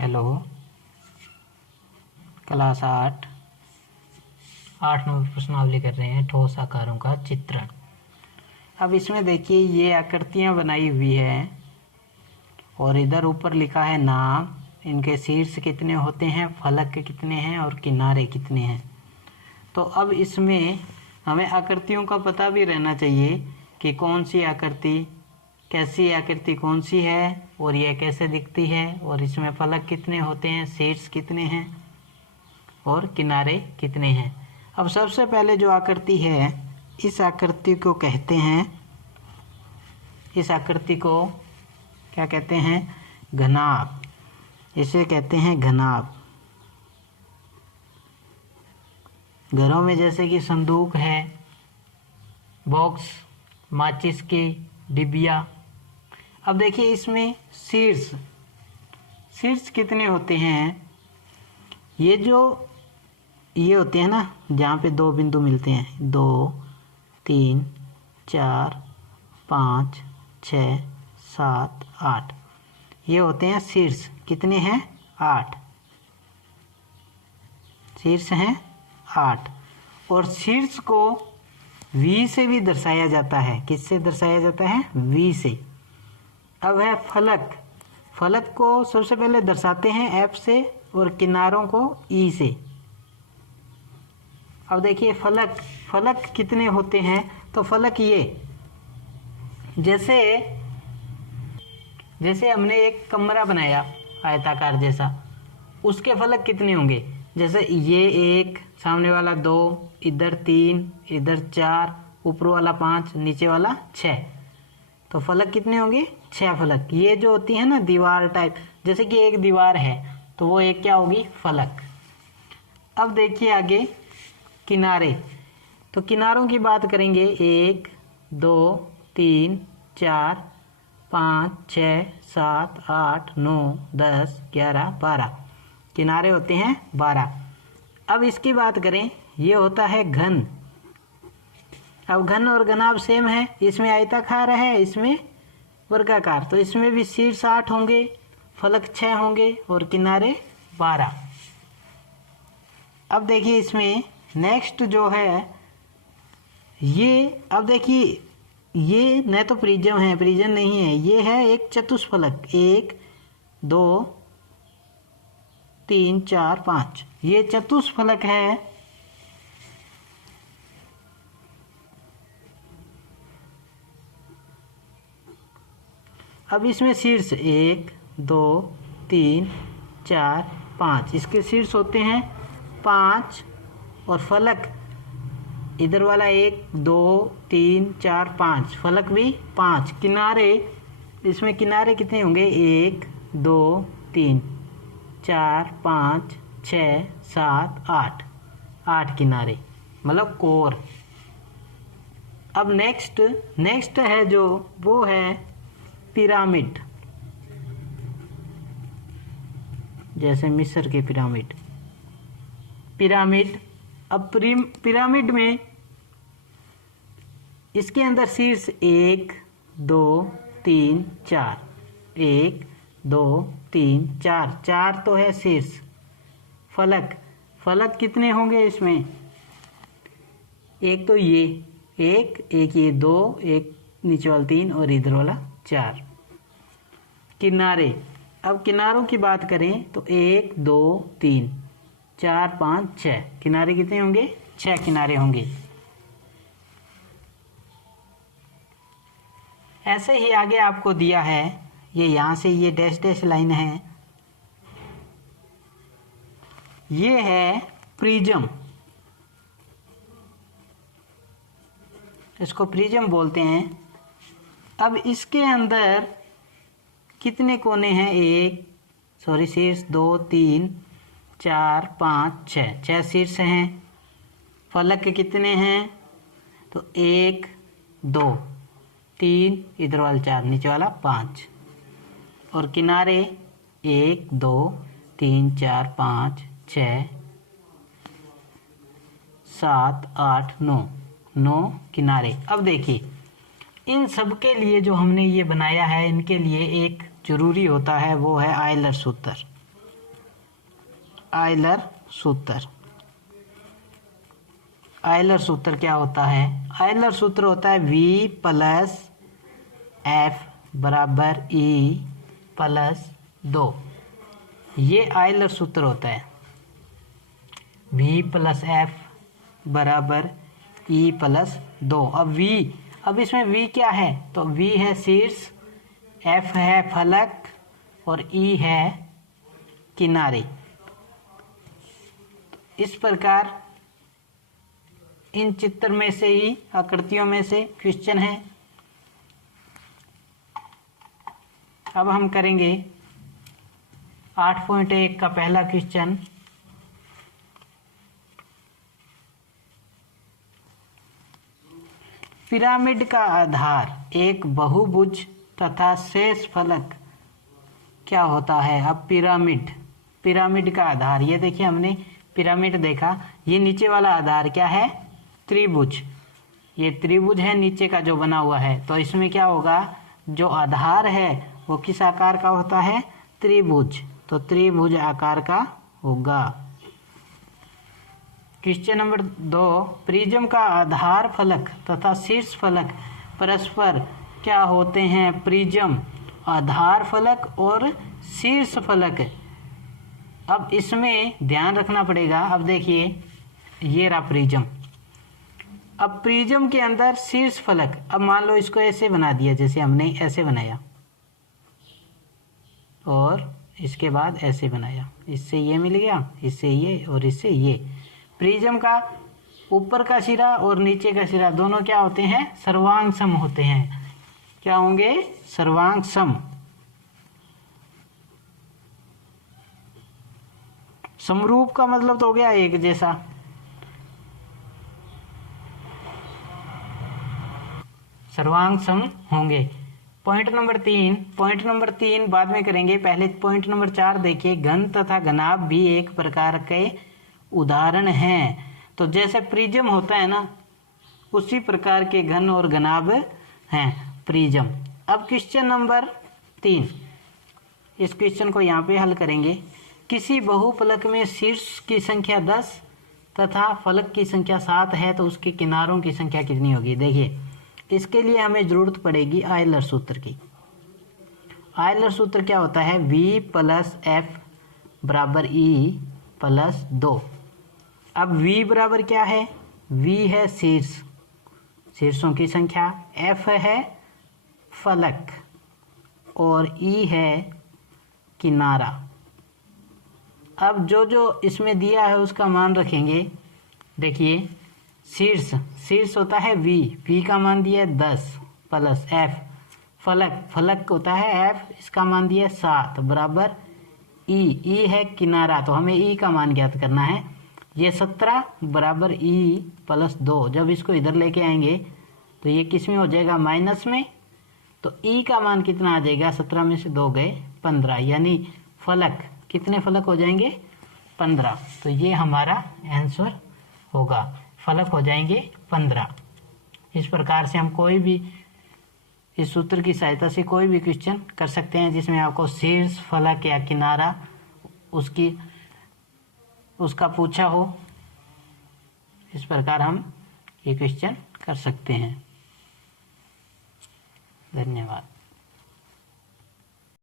Hello class 8 number प्रश्नावली कर रहे हैं ठोस आकारों का चित्रण। अब इसमें देखिए ये आकृतियां बनाई हुई है और इधर ऊपर लिखा है नाम, इनके शीर्ष कितने होते हैं, फलक के कितने हैं और किनारे कितने हैं। तो अब इसमें हमें आकृतियों का पता भी रहना चाहिए कि कौन सी आकृति, कैसी आकृति कौन सी है और यह कैसे दिखती है और इसमें फलक कितने होते हैं, शीर्ष कितने हैं और किनारे कितने हैं। अब सबसे पहले जो आकृति है इस आकृति को कहते हैं, इस आकृति को क्या कहते हैं, घनाभ। इसे कहते हैं घनाभ। घरों में जैसे कि संदूक है, बॉक्स, माचिस की डिबिया। अब देखिए इसमें शीर्ष कितने होते हैं, ये होते हैं ना जहाँ पे दो बिंदु मिलते हैं, 2 3 4 5 6 7 8, ये होते हैं शीर्ष। कितने हैं, 8 शीर्ष हैं 8। और शीर्ष को V से भी दर्शाया जाता है। किससे दर्शाया जाता है, V से। अब है फलक को सबसे पहले दर्शाते हैं F से और किनारों को E से। अब देखिए फलक कितने होते हैं, तो फलक ये जैसे हमने एक कमरा बनाया आयताकार जैसा, उसके फलक कितने होंगे, जैसे ये 1, सामने वाला 2, इधर 3, इधर 4, ऊपर वाला 5, नीचे वाला 6, तो फलक कितने होंगे, 6 फलक। ये जो होती है ना दीवार टाइप, जैसे कि एक दीवार है तो वो एक क्या होगी, फलक। अब देखिए आगे किनारे, तो किनारों की बात करेंगे 1 2 3 4 5 6 7 8 9 10 11 12, किनारे होते हैं 12। अब इसकी बात करें, ये होता है घन। अब घन और घनाभ सेम है, इसमें आयताकार है, इसमें वर्गाकार, तो इसमें भी शीर्ष 8 होंगे, फलक 6 होंगे और किनारे 12। अब देखिए इसमें नेक्स्ट जो है ये, अब देखिए ये न तो प्रिज्म है, प्रिज्म नहीं है, ये है एक चतुष्फलक, 1 2 3 4 5, ये चतुष्फलक है। अब इसमें शीर्ष 1 2 3 4 5, इसके शीर्ष होते हैं 5 और फलक इधर वाला 1 2 3 4 5, फलक भी 5। किनारे, इसमें किनारे कितने होंगे, 1 2 3 4 5 6 7 8 किनारे, मतलब कोर। अब नेक्स्ट है जो, वो है पिरामिड, जैसे मिस्र के पिरामिड। अब पिरामिड में इसके अंदर शीर्ष 1 2 3 4, 1 2 3 4 तो है शीर्ष। फलक कितने होंगे इसमें, एक तो ये एक ये 2, एक नीचे वाला 3 और इधर वाला 4। किनारे, अब किनारों की बात करें तो 1 2 3 4 5 6, किनारे कितने होंगे, 6 किनारे होंगे। ऐसे ही आगे आपको दिया है, ये यहाँ से ये डैश लाइन है, ये है प्रिज्म, इसको प्रिज्म बोलते हैं। अब इसके अंदर कितने कोने हैं, शीर्ष 2 3 4 5 6 शीर्ष हैं। फलक कितने हैं, तो 1 2 3, इधर वाला 4, नीचे वाला 5, और किनारे 1 2 3 4 5 6 7 8 9 किनारे। अब देखिए इन सब के लिए जो हमने ये बनाया है, इनके लिए एक जरूरी होता है, वो है आयलर सूत्र। आयलर सूत्र। आयलर सूत्र क्या होता है? आयलर सूत्र होता है V प्लस F बराबर E प्लस 2। ये आयलर सूत्र होता है, V प्लस F बराबर E प्लस 2। अब इसमें V क्या है? तो V है शीर्ष, F है फलक और E है किनारे। इस प्रकार इन चित्र में से ही, आकृतियों में से क्वेश्चन है। अब हम करेंगे 8.1 का पहला क्वेश्चन। पिरामिड का आधार एक बहुभुज तथा शेष फलक क्या होता है? अब पिरामिड का आधार, ये देखिए हमने पिरामिड देखा, ये नीचे वाला आधार क्या है? त्रिभुज। ये त्रिभुज है नीचे का जो बना हुआ है, तो इसमें क्या होगा? जो आधार है वो किस आकार का होता है? त्रिभुज, तो त्रिभुज आकार का होगा। क्वेश्चन नंबर 2, प्रिज्म का आधार फलक तथा शीर्ष फलक परस्पर क्या होते हैं? प्रिज्म आधार फलक और शीर्ष फलक। अब इसमें ध्यान रखना पड़ेगा। अब देखिए ये रहा प्रिज्म। अब प्रिज्म के अंदर शीर्ष फलक, अब मान लो इसको ऐसे बना दिया, जैसे हमने ऐसे बनाया और इसके बाद ऐसे बनाया, इससे ये मिल गया, इससे ये और इससे ये। प्रिज्म का ऊपर का सिरा और नीचे का सिरा दोनों क्या होते हैं? सर्वांग सम होते हैं। क्या होंगे? सर्वांग सम। समरूप का मतलब तो हो गया एक जैसा। सर्वांग सम होंगे। पॉइंट नंबर 3 बाद में करेंगे, पहले पॉइंट नंबर 4 देखिए। घन तथा घनाभ भी एक प्रकार के उदाहरण हैं। तो जैसे प्रिज्म होता है ना, उसी प्रकार के घन और घनाभ हैं प्रिज्म। अब क्वेश्चन नंबर 3, इस क्वेश्चन को यहाँ पे हल करेंगे। किसी बहुफलक में शीर्ष की संख्या 10 तथा फलक की संख्या 7 है, तो उसके किनारों की संख्या कितनी होगी? देखिए इसके लिए हमें जरूरत पड़ेगी आयलर सूत्र की। आयलर सूत्र क्या होता है? V प्लस F बराबर E प्लस 2। अब V बराबर क्या है? V है शीर्ष, शीर्षों की संख्या, F है फलक और E है किनारा। अब जो इसमें दिया है उसका मान रखेंगे। देखिए शीर्ष होता है V का मान दिया है 10 प्लस F, फलक होता है F, इसका मान दिया है 7 बराबर E है किनारा, तो हमें E का मान ज्ञात करना है। ये 17 बराबर E प्लस 2। जब इसको इधर लेके आएंगे तो ये किस में हो जाएगा? माइनस में। तो E का मान कितना आ जाएगा? 17 में से 2 गए 15, यानी फलक कितने फलक हो जाएंगे? 15। तो ये हमारा आंसर होगा, फलक हो जाएंगे 15। इस प्रकार से हम कोई भी इस सूत्र की सहायता से कोई भी क्वेश्चन कर सकते हैं जिसमें आपको शीर्ष, फलक या किनारा उसका पूछा हो। इस प्रकार हम ये क्वेश्चन कर सकते हैं। धन्यवाद।